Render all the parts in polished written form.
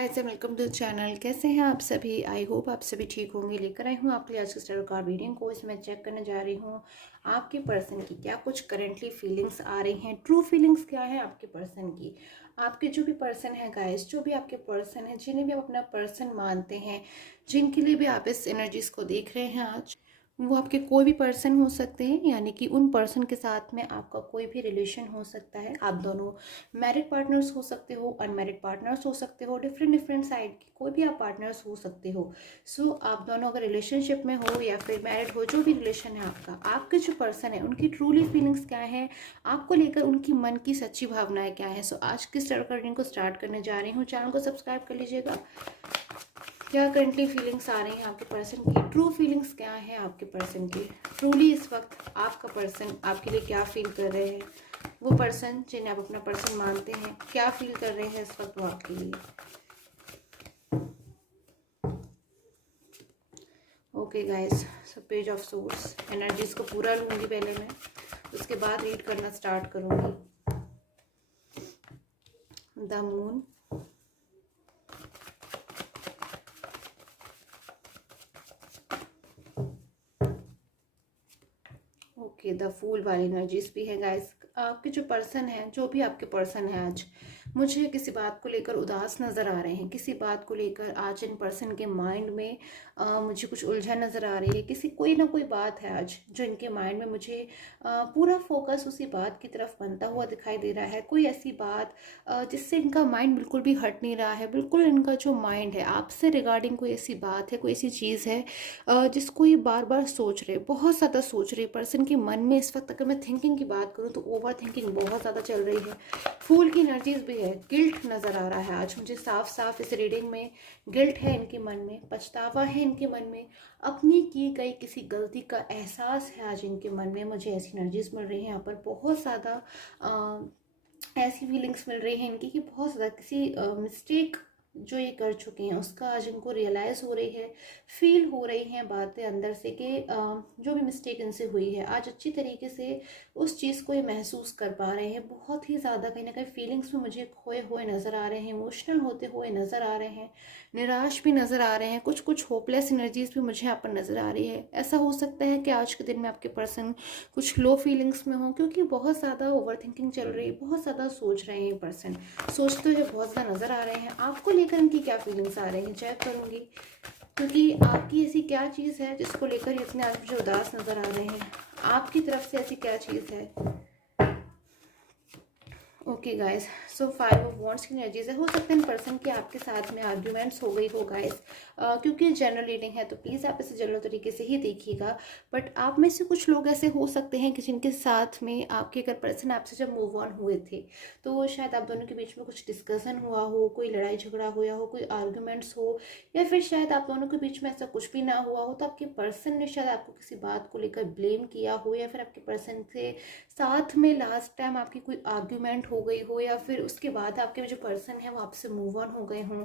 हाय से welcome to channel. कैसे हैं आप सभी? आई होप आप सभी ठीक होंगे। लेकर आई हूँ आपके लिए आज के स्टार कार्ड रीडिंग को। इसमें चेक करने जा रही हूँ आपके पर्सन की क्या कुछ करेंटली फीलिंग्स आ रही हैं, ट्रू फीलिंग्स क्या है आपके पर्सन की। आपके जो भी पर्सन है गाइस, जो भी आपके पर्सन है, जिन्हें भी आप अपना पर्सन मानते हैं, जिनके लिए भी आप इस एनर्जीज को देख रहे हैं आज, वो आपके कोई भी पर्सन हो सकते हैं। यानी कि उन पर्सन के साथ में आपका कोई भी रिलेशन हो सकता है। आप दोनों मैरिड पार्टनर्स हो सकते हो, अनमैरिड पार्टनर्स हो सकते हो, डिफरेंट डिफरेंट साइड के कोई भी आप पार्टनर्स हो सकते हो। सो आप दोनों अगर रिलेशनशिप में हो या फिर मैरिड हो, जो भी रिलेशन है आपका, आपके जो पर्सन है उनकी ट्रूली फीलिंग्स क्या है, आपको लेकर उनकी मन की सच्ची भावनाएं क्या है। सो आज की स्टार रीडिंग को स्टार्ट करने जा रही हूँ। चैनल को सब्सक्राइब कर लीजिएगा। क्या करंटली फीलिंग्स आ रही हैं आपके पर्सन की, ट्रू फीलिंग्स क्या है आपके पर्सन की, ट्रूली इस वक्त आपका पर्सन आपके लिए क्या फील कर रहे हैं, वो पर्सन जिन्हें आप अपना पर्सन मानते हैं क्या फील कर रहे हैं इस वक्त वो आपके लिए। Okay guys, so page of source energies को पूरा लूंगी पहले मैं, उसके बाद रीड करना स्टार्ट करूंगी। The moon, okay the fool वाली एनर्जीज भी है गाइस। आपके जो पर्सन है, जो भी आपके पर्सन है, आज मुझे किसी बात को लेकर उदास नज़र आ रहे हैं। किसी बात को लेकर आज इन पर्सन के माइंड में मुझे कुछ उलझन नज़र आ रही है। कोई ना कोई बात है आज जो इनके माइंड में मुझे पूरा फोकस उसी बात की तरफ बनता हुआ दिखाई दे रहा है। कोई ऐसी बात जिससे इनका माइंड बिल्कुल भी हट नहीं रहा है। बिल्कुल इनका जो माइंड है आपसे रिगार्डिंग कोई ऐसी बात है, कोई ऐसी चीज़ है जिसको ये बार बार सोच रहे, बहुत ज़्यादा सोच रहे। पर्सन के मन में इस वक्त अगर मैं थिंकिंग की बात करूँ तो ओवर थिंकिंग बहुत ज़्यादा चल रही है। फूल की एनर्जीज भी है। गिल्ट नज़र आ रहा है आज मुझे साफ साफ इस रीडिंग में। गिल्ट है इनके मन में, पछतावा है इनके मन में, अपनी की गई किसी गलती का एहसास है आज इनके मन में। मुझे ऐसी एनर्जीज मिल रही है यहाँ पर। बहुत ज़्यादा ऐसी फीलिंग्स मिल रही है इनकी कि बहुत ज़्यादा किसी मिस्टेक जो ये कर चुके हैं उसका आज इनको रियलाइज़ हो रही है, फील हो रही हैं बातें अंदर से कि जो भी मिस्टेक इनसे हुई है आज अच्छी तरीके से उस चीज़ को ये महसूस कर पा रहे हैं। बहुत ही ज़्यादा कहीं ना कहीं फीलिंग्स में मुझे खोए हुए नज़र आ रहे हैं, इमोशनल होते हुए नज़र आ रहे हैं, निराश भी नज़र आ रहे हैं। कुछ कुछ होपलेस एनर्जीज भी मुझे यहाँ पर नज़र आ रही है। ऐसा हो सकता है कि आज के दिन में आपके पर्सन कुछ लो फीलिंग्स में हो, क्योंकि बहुत ज़्यादा ओवर थिंकिंग चल रही है, बहुत ज़्यादा सोच रहे हैं पर्सन, सोचते हुए बहुत ज़्यादा नज़र आ रहे हैं। आपको लेकर इनकी क्या फीलिंग्स आ रही हैं चेक करूँगी, क्योंकि आपकी ऐसी क्या चीज़ है जिसको लेकर इतने आज मुझे उदास नज़र आ रहे हैं। आपकी तरफ से ऐसी क्या चीज़ है। Okay guys, so 5 of wands की एनर्जी से हो सकता है इन पर्सन के आपके साथ में आर्ग्यूमेंट्स हो गई हो गाइस, क्योंकि जनरल रीडिंग है तो प्लीज़ आप इसे जनरल तरीके से ही देखिएगा। बट आप में से कुछ लोग ऐसे हो सकते हैं कि जिनके साथ में आपके अगर पर्सन आपसे जब मूव ऑन हुए थे तो शायद आप दोनों के बीच में कुछ डिस्कशन हुआ हो, कोई लड़ाई झगड़ा हुआ हो, कोई आर्ग्यूमेंट्स हो, या फिर शायद आप दोनों के बीच में ऐसा कुछ भी ना हुआ हो तो आपके पर्सन ने शायद आपको किसी बात को लेकर ब्लेम किया हो, या फिर आपके पर्सन से साथ में लास्ट टाइम आपकी कोई आर्ग्यूमेंट हो गई हो, या फिर उसके बाद आपके जो पर्सन है वो आपसे मूव ऑन हो गए हों।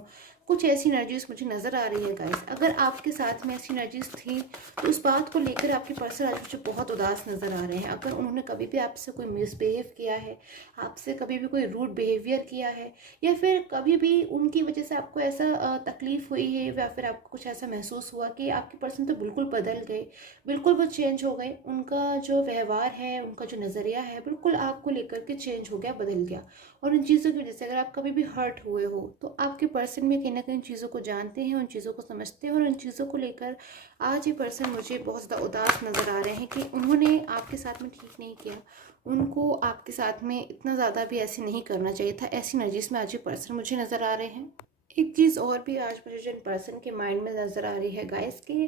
कुछ ऐसी एनर्जीज मुझे नज़र आ रही है गाइस। अगर आपके साथ में ऐसी एनर्जीज थी तो उस बात को लेकर आपके पर्सन आज मुझे बहुत उदास नज़र आ रहे हैं। अगर उन्होंने कभी भी आपसे कोई मिसबिहेव किया है, आपसे कभी भी कोई रूड बिहेवियर किया है, या फिर कभी भी उनकी वजह से आपको ऐसा तकलीफ हुई है, या फिर आपको कुछ ऐसा महसूस हुआ कि आपके पर्सन तो बिल्कुल बदल गए, बिल्कुल वो चेंज हो गए, उनका जो व्यवहार है, उनका जो नज़रिया है बिल्कुल आपको लेकर के चेंज हो गया, बदल गया। और उन चीज़ों की वजह से अगर आप कभी भी हर्ट हुए हो तो आपके पर्सन में कहीं ना कहीं चीज़ों को जानते हैं, उन चीज़ों को समझते हैं, और उन चीज़ों को लेकर आज ये पर्सन मुझे बहुत ज़्यादा उदास नज़र आ रहे हैं कि उन्होंने आपके साथ में ठीक नहीं किया, उनको आपके साथ में इतना ज़्यादा भी ऐसे नहीं करना चाहिए था। ऐसी एनर्जीज में आज ये पर्सन मुझे नज़र आ रहे हैं। एक चीज़ और भी आज मुझे जो इन पर्सन के माइंड में नज़र आ रही है गाइस कि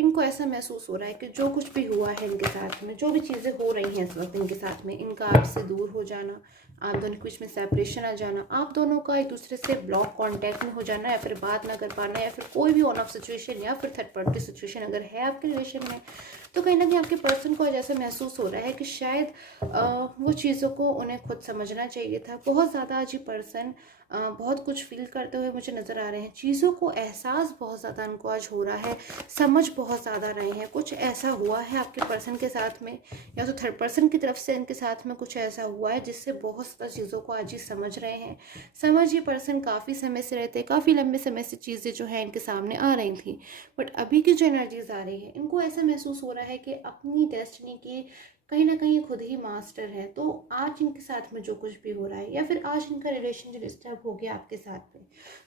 इनको ऐसा महसूस हो रहा है कि जो कुछ भी हुआ है इनके साथ में, जो भी चीज़ें हो रही हैं इस वक्त इनके साथ में, इनका आपसे दूर हो जाना, आप दोनों के बीच में सेपरेशन आ जाना, आप दोनों का एक दूसरे से ब्लॉक कांटेक्ट में हो जाना, या फिर बात ना कर पाना, या फिर कोई भी ऑन ऑफ सिचुएशन या फिर थर्ड पार्टी सिचुएशन अगर है आपके रिलेशन में, तो कहीं ना कहीं आपके पर्सन को आज ऐसा महसूस हो रहा है कि शायद वो चीज़ों को उन्हें खुद समझना चाहिए था। बहुत ज़्यादा आज ये पर्सन बहुत कुछ फील करते हुए मुझे नज़र आ रहे हैं। चीज़ों को एहसास बहुत ज़्यादा इनको आज हो रहा है, समझ बहुत ज़्यादा रहे हैं। कुछ ऐसा हुआ है आपके पर्सन के साथ में, या तो थर्ड पर्सन की तरफ से इनके साथ में कुछ ऐसा हुआ है जिससे बहुत ज़्यादा चीज़ों को आज ही समझ रहे हैं। समझ ये पर्सन काफ़ी समय से रहते, काफ़ी लंबे समय से चीज़ें जो है इनके सामने आ रही थी, बट अभी की जो एनर्जीज आ रही है, इनको ऐसा महसूस हो रहा है कि अपनी डेस्टिनी की कहीं ना कहीं खुद ही मास्टर है। तो आज इनके साथ में जो कुछ भी हो रहा है, या फिर आज इनका रिलेशन जो डिस्टर्ब हो गया आपके साथ में,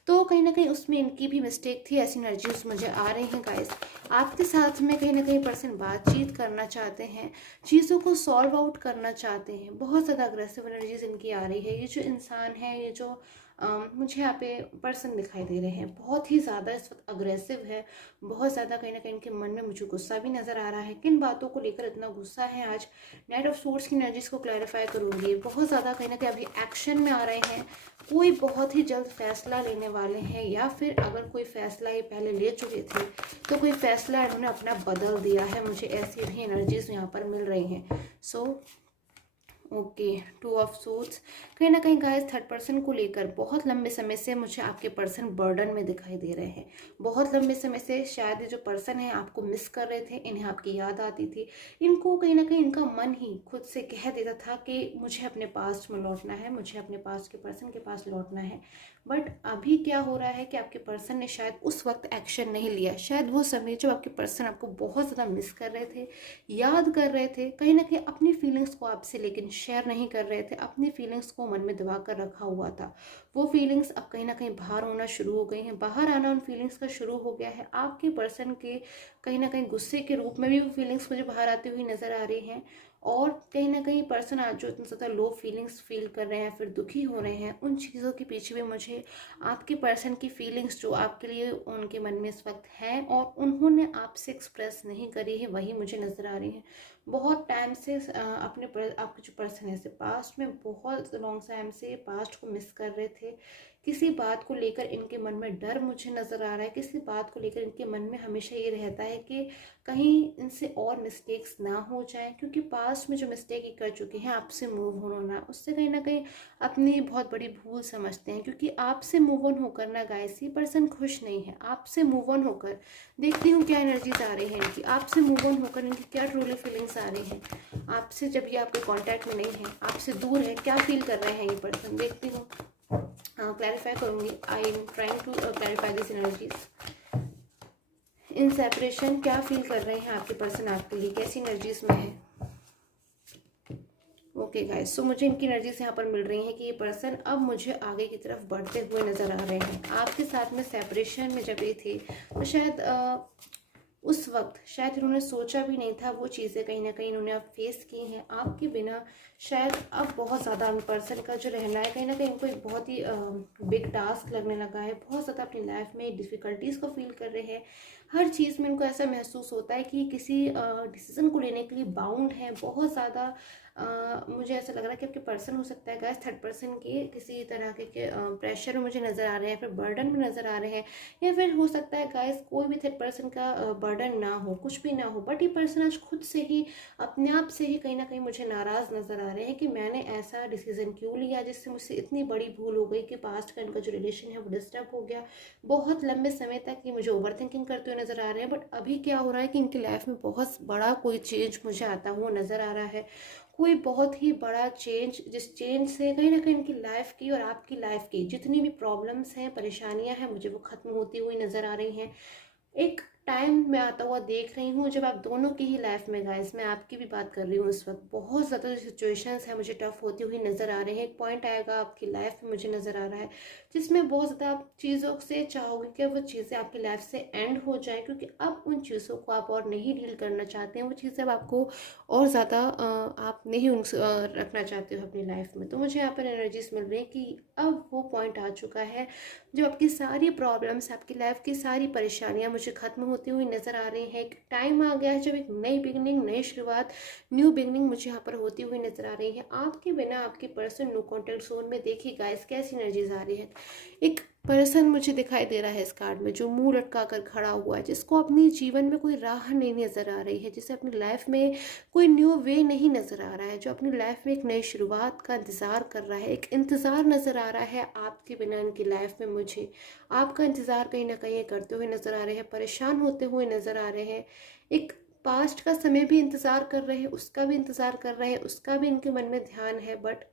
तो कहीं ना कहीं उसमें इनकी भी मिस्टेक थी, ऐसी एनर्जीज मुझे आ रही हैं गाइस। आपके साथ में कहीं ना कहीं पर्सन बातचीत करना चाहते हैं, चीज़ों को सॉल्व आउट करना चाहते हैं। बहुत ज़्यादा अग्रेसिव एनर्जीज इनकी आ रही है। ये जो इंसान है, ये जो मुझे यहाँ पे पर्सन दिखाई दे रहे हैं, बहुत ही ज़्यादा इस वक्त अग्रेसिव है। बहुत ज़्यादा कहीं ना कहीं इनके मन में मुझे गुस्सा भी नज़र आ रहा है। किन बातों को लेकर इतना गुस्सा है आज, नाइट ऑफ सोर्ड्स की एनर्जीज को क्लैरिफाई करूंगी। बहुत ज़्यादा कहीं ना कहीं अभी एक्शन में आ रहे हैं, कोई बहुत ही जल्द फैसला लेने वाले हैं, या फिर अगर कोई फैसला ये पहले ले चुके थे तो कोई फैसला इन्होंने अपना बदल दिया है। मुझे ऐसी भी एनर्जीज यहाँ पर मिल रही हैं। So okay, two of suits. कहीं ना कहीं गाइस थर्ड पर्सन को लेकर बहुत लंबे समय से मुझे आपके पर्सन बर्डन में दिखाई दे रहे हैं। बहुत लंबे समय से शायद ये जो पर्सन है आपको मिस कर रहे थे, इन्हें आपकी याद आती थी। इनको कहीं ना कहीं इनका मन ही खुद से कह देता था कि मुझे अपने पास्ट में लौटना है, मुझे अपने पास्ट के पर्सन के पास लौटना है। बट अभी क्या हो रहा है कि आपके पर्सन ने शायद उस वक्त एक्शन नहीं लिया। शायद वो समय जब आपके पर्सन आपको बहुत ज़्यादा मिस कर रहे थे, याद कर रहे थे, कहीं ना कहीं अपनी फीलिंग्स को आपसे लेकिन शेयर नहीं कर रहे थे, अपनी फीलिंग्स को मन में दबा कर रखा हुआ था। वो फीलिंग्स अब कहीं ना कहीं बाहर होना शुरू हो गई हैं, बाहर आना उन फीलिंग्स का शुरू हो गया है। आपके पर्सन के कहीं ना कहीं गुस्से के रूप में भी वो फीलिंग्स मुझे बाहर आती हुई नजर आ रही हैं। और कहीं ना कहीं पर्सन आज जो इतना ज़्यादा लो फीलिंग्स फील कर रहे हैं, फिर दुखी हो रहे हैं, उन चीज़ों के पीछे भी मुझे आपके पर्सन की फीलिंग्स जो आपके लिए उनके मन में इस वक्त है और उन्होंने आपसे एक्सप्रेस नहीं करी है, वही मुझे नज़र आ रही है। बहुत टाइम से आपके जो पर्सन है से पास्ट में बहुत लॉन्ग टाइम से पास्ट को मिस कर रहे थे। किसी बात को लेकर इनके मन में डर मुझे नज़र आ रहा है, किसी बात को लेकर इनके मन में हमेशा ये रहता है कि कहीं इनसे और मिस्टेक्स ना हो जाएं, क्योंकि पास्ट में जो मिस्टेक ये कर चुके हैं आपसे मूव होना, उससे कहीं ना कहीं अपनी बहुत बड़ी भूल समझते हैं। क्योंकि आपसे मूव ऑन होकर ना गाइस ये पर्सन खुश नहीं है। आपसे मूव ऑन होकर देखती हूँ क्या एनर्जीज आ रही है इनकी, आपसे मूव ऑन होकर इनकी क्या ट्रूली फीलिंग्स आ रही हैं। आपसे जब ये आपके कांटेक्ट में नहीं है, आपसे दूर है, क्या फील कर रहे हैं ये पर्सन, देखती हूँ, क्लैरिफाई करूँगी। I am trying to clarify this energies. In separation क्या फील कर रहे हैं आपके पर्सन आपके लिए, कैसी एनर्जीज में है। ओके गाइस, सो मुझे इनकी एनर्जीज यहाँ पर मिल रही हैं कि ये पर्सन अब मुझे आगे की तरफ बढ़ते हुए नज़र आ रहे हैं। आपके साथ में सेपरेशन में जब ये थे तो शायद उस वक्त शायद इन्होंने सोचा भी नहीं था, वो चीज़ें कहीं ना कहीं इन्होंने अब फेस की हैं आपके बिना। शायद अब बहुत ज़्यादा उन पर्सन का जो रहना है कहीं ना कहीं इनको एक बहुत ही बिग टास्क लगने लगा है। बहुत ज़्यादा अपनी लाइफ में डिफ़िकल्टीज़ को फील कर रहे हैं। हर चीज़ में इनको ऐसा महसूस होता है कि किसी डिसीज़न को लेने के लिए बाउंड है बहुत ज़्यादा। मुझे ऐसा लग रहा है कि आपके पर्सन हो सकता है गैस थर्ड पर्सन के किसी तरह के प्रेशर में मुझे नज़र आ रहे हैं, फिर बर्डन में नज़र आ रहे हैं, या फिर हो सकता है गाइस कोई भी थर्ड पर्सन का बर्डन ना हो, कुछ भी ना हो, बट ये पर्सन आज खुद से ही अपने आप से ही कहीं ना कहीं मुझे नाराज़ नज़र आ रहे हैं कि मैंने ऐसा डिसीजन क्यों लिया जिससे मुझसे इतनी बड़ी भूल हो गई कि पास्ट का इनका जो रिलेशन है वो डिस्टर्ब हो गया। बहुत लंबे समय तक ये मुझे ओवर थिंकिंग करते हुए नज़र आ रहे हैं, बट अभी क्या हो रहा है कि इनकी लाइफ में बहुत बड़ा कोई चेंज मुझे आता हुआ नज़र आ रहा है। कोई बहुत ही बड़ा चेंज, जिस चेंज से कहीं ना कहीं इनकी लाइफ की और आपकी लाइफ की जितनी भी प्रॉब्लम्स हैं, परेशानियां हैं, मुझे वो ख़त्म होती हुई नज़र आ रही हैं। एक टाइम मैं आता हुआ देख रही हूँ जब आप दोनों की ही लाइफ में गाइस, मैं आपकी भी बात कर रही हूँ, इस वक्त बहुत ज़्यादा जो सिचुएशंस हैं मुझे टफ होती हुई नज़र आ रही हैं। एक पॉइंट आएगा आपकी लाइफ में मुझे नज़र आ रहा है जिसमें बहुत ज़्यादा आप चीज़ों से चाहोगे कि वो चीज़ें आपकी लाइफ से एंड हो जाए, क्योंकि अब उन चीज़ों को आप और नहीं डील करना चाहते हैं। वो चीज़ें अब आपको और ज़्यादा आप नहीं रखना चाहते हो अपनी लाइफ में। तो मुझे यहाँ पर एनर्जीज मिल रही है कि अब वो पॉइंट आ चुका है जब आपकी सारी प्रॉब्लम्स, आपकी लाइफ की सारी परेशानियां मुझे ख़त्म होती हुई नज़र आ रही हैं। एक टाइम आ गया है जब एक नई बिगनिंग, नई शुरुआत, न्यू बिगनिंग मुझे यहाँ पर होती हुई नज़र आ रही है। आपके बिना आपके पर्सन नो कॉन्टेक्ट जोन में देखिए गाइस कैसी एनर्जीज आ रही है। एक पर्सन मुझे दिखाई दे रहा है इस कार्ड में, जो मुंह लटका कर खड़ा हुआ है, जिसको अपने जीवन में कोई राह नहीं नज़र आ रही है, जिसे अपनी लाइफ में कोई न्यू वे नहीं नज़र आ रहा है, जो अपनी लाइफ में एक नई शुरुआत का इंतज़ार कर रहा है। एक इंतज़ार नज़र आ रहा है आपके बिना इनकी लाइफ में। मुझे आपका इंतज़ार कहीं ना कहीं करते हुए नज़र आ रहे हैं, परेशान होते हुए नज़र आ रहे हैं। एक पास्ट का समय भी इंतज़ार कर रहे हैं, उसका भी इंतज़ार कर रहे हैं, उसका भी इनके मन में ध्यान है। बट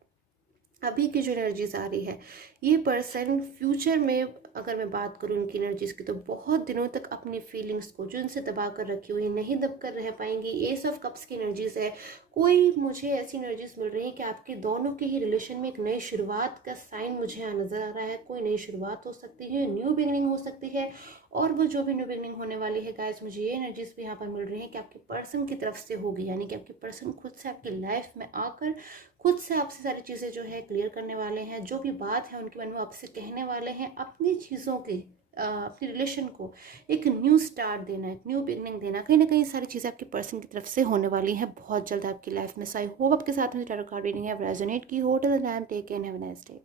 अभी की जो एनर्जीज आ रही है, ये पर्सन फ्यूचर में, अगर मैं बात करूँ इनकी एनर्जीज की, तो बहुत दिनों तक अपनी फीलिंग्स को जो इनसे दबा कर रखी हुई नहीं दब कर रह पाएंगी। एस ऑफ कप्स की एनर्जीज है। कोई मुझे ऐसी एनर्जीज मिल रही है कि आपके दोनों के ही रिलेशन में एक नई शुरुआत का साइन मुझे यहाँ नजर आ रहा है। कोई नई शुरुआत हो सकती है, न्यू बिगनिंग हो सकती है। और वो जो भी न्यू बिगनिंग होने वाली है गाइस, मुझे ये एनर्जीज भी यहाँ पर मिल रही है कि आपके पर्सन की तरफ से होगी, यानी कि आपके पर्सन खुद से आपकी लाइफ में आकर खुद से आपसे सारी चीज़ें जो है क्लियर करने वाले हैं। जो भी बात है उनके मन में आपसे कहने वाले हैं, अपनी चीज़ों की अपनी रिलेशन को एक न्यू स्टार्ट देना, एक न्यू बिगनिंग देना। कहीं ना कहीं सारी चीज़ें आपके पर्सन की तरफ से होने वाली हैं बहुत जल्द आपकी लाइफ में। सो आई होप आपके साथ में टैरो कार्ड रीडिंग है रेजोनेट की हो। Till then take care, have a nice day.